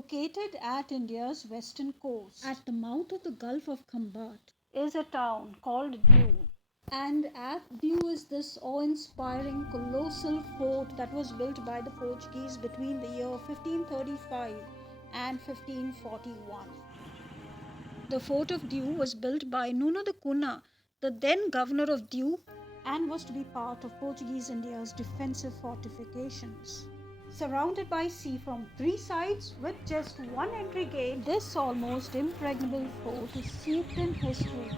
Located at India's western coast, at the mouth of the Gulf of Khambat, is a town called Diu. And at Diu is this awe-inspiring colossal fort that was built by the Portuguese between the year 1535 and 1541. The fort of Diu was built by Nuno de Cunha, the then governor of Diu, and was to be part of Portuguese India's defensive fortifications. Surrounded by sea from three sides with just one entry gate, this almost impregnable fort is steeped in history.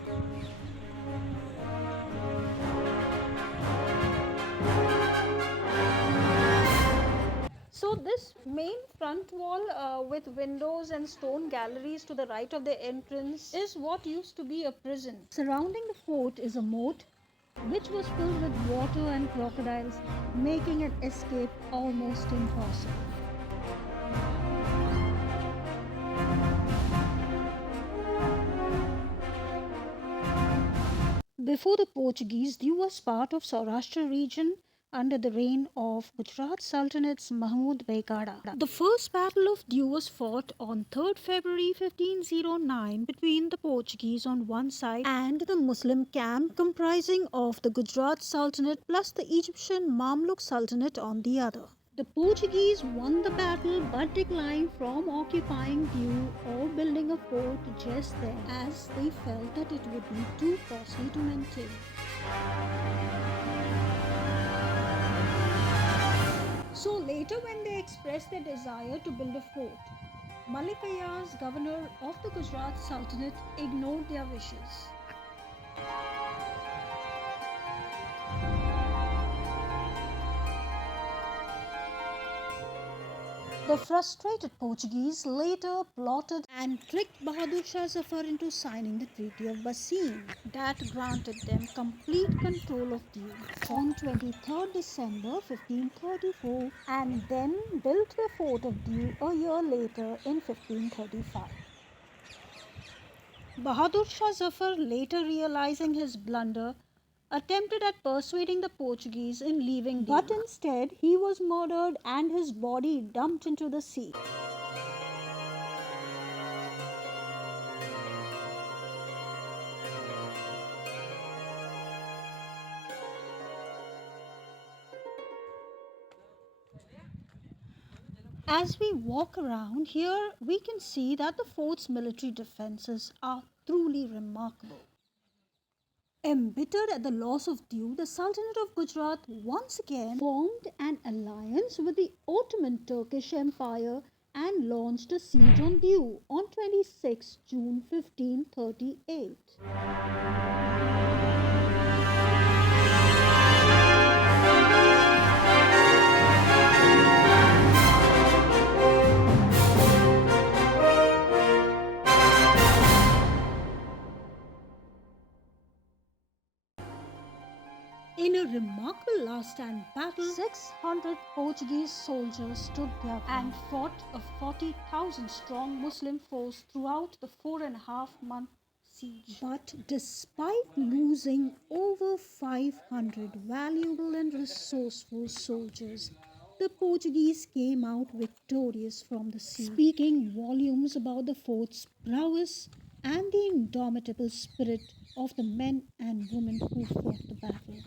So this main front wall with windows and stone galleries to the right of the entrance is what used to be a prison. Surrounding the fort is a moat which was filled with water and crocodiles, making an escape almost impossible. Before the Portuguese, Diu was part of Saurashtra region under the reign of Gujarat Sultanate's Mahmud Begada. The first Battle of Diu was fought on 3rd February 1509 between the Portuguese on one side and the Muslim camp comprising of the Gujarat Sultanate plus the Egyptian Mamluk Sultanate on the other. The Portuguese won the battle but declined from occupying Diu or building a fort just then, as they felt that it would be too costly to maintain. So later, when they expressed their desire to build a fort, Malik Ayaz, governor of the Gujarat Sultanate, ignored their wishes. The frustrated Portuguese later plotted and tricked Bahadur Shah Zafar into signing the Treaty of Bassein that granted them complete control of Diu on 23rd December 1534 and then built the fort of Diu a year later in 1535. Bahadur Shah Zafar, later realizing his blunder, attempted at persuading the Portuguese in leaving Diu, but instead he was murdered and his body dumped into the sea. As we walk around here, we can see that the fort's military defenses are truly remarkable. Embittered at the loss of Diu, the Sultanate of Gujarat once again formed an alliance with the Ottoman Turkish Empire and launched a siege on Diu on 26 June 1538. In a remarkable last-stand battle, 600 Portuguese soldiers stood their ground and fought a 40,000-strong Muslim force throughout the 4.5-month siege. But despite losing over 500 valuable and resourceful soldiers, the Portuguese came out victorious from the siege, speaking volumes about the fort's prowess and the indomitable spirit of the men and women who fought the battle.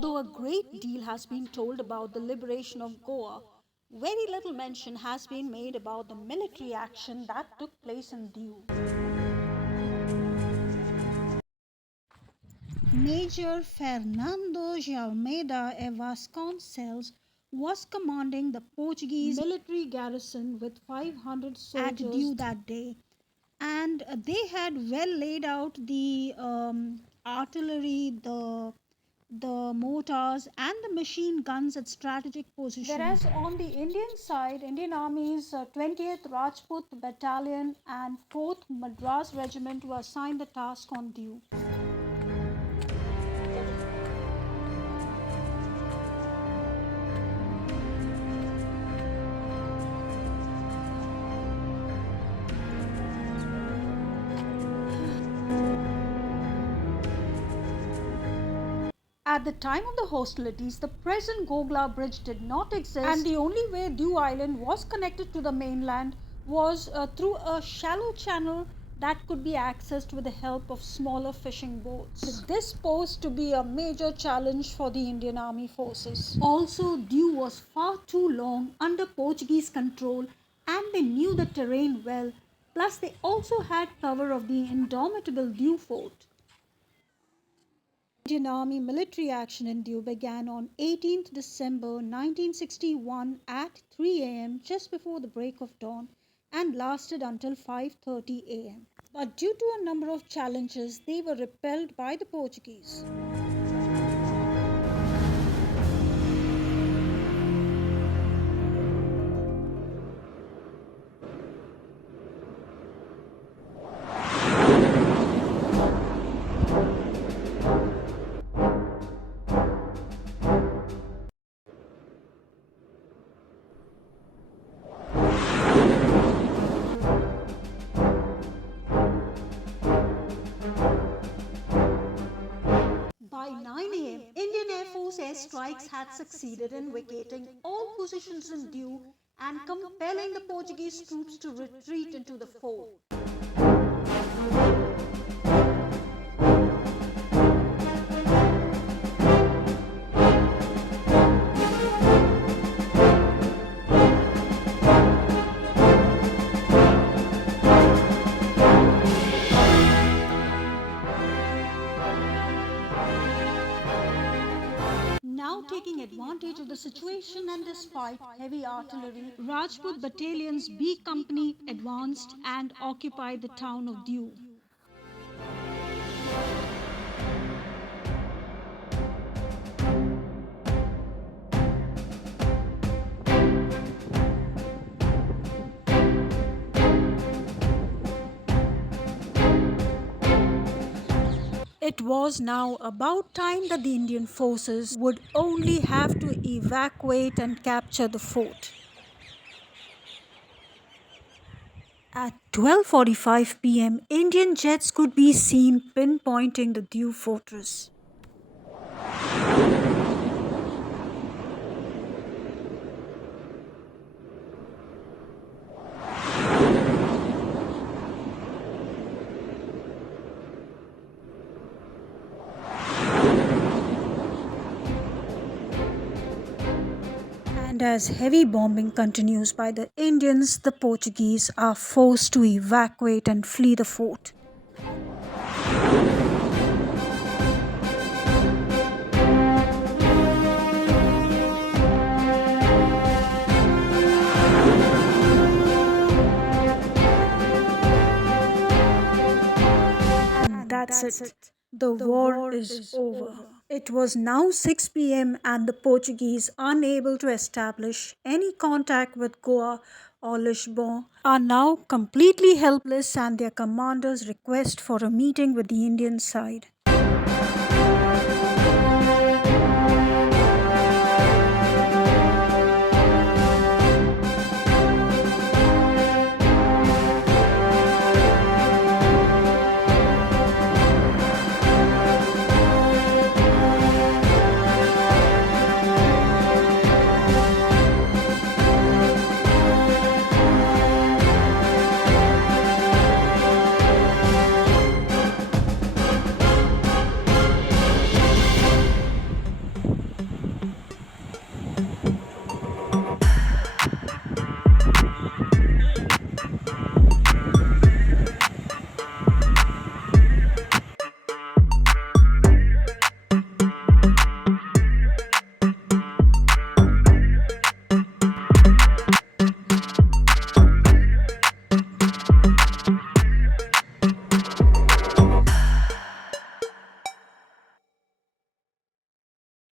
Although a great deal has been told about the liberation of Goa, very little mention has been made about the military action that took place in Diu. Major Fernando de Almeida e Vasconcelos was commanding the Portuguese military garrison with 500 soldiers at Diu that day, and they had well laid out the artillery, the mortars and the machine guns at strategic positions. Whereas on the Indian side, Indian Army's 20th Rajput Battalion and 4th Madras Regiment were assigned the task on Diu. At the time of the hostilities, the present Gogla Bridge did not exist, and the only way Diu Island was connected to the mainland was through a shallow channel that could be accessed with the help of smaller fishing boats. This posed to be a major challenge for the Indian Army forces. Also, Diu was far too long under Portuguese control, and they knew the terrain well, plus they also had cover of the indomitable Diu Fort. Indian Army military action in Diu began on 18th December 1961 at 3 a.m. just before the break of dawn and lasted until 5:30 a.m. But due to a number of challenges, they were repelled by the Portuguese. By 9 a.m., Indian Air Force airstrikes had succeeded in vacating all positions in Diu and compelling the Portuguese troops to retreat into the fort. Now taking advantage of the situation and despite heavy artillery, Rajput Battalion's B Company advanced and occupied the town of Diu. It was now about time that the Indian forces would only have to evacuate and capture the fort. At 12:45 p.m., Indian jets could be seen pinpointing the Diu fortress. And as heavy bombing continues by the Indians, the Portuguese are forced to evacuate and flee the fort. And that's it. The war is over. It was now 6 p.m. and the Portuguese, unable to establish any contact with Goa or Lisbon, are now completely helpless, and their commanders request for a meeting with the Indian side.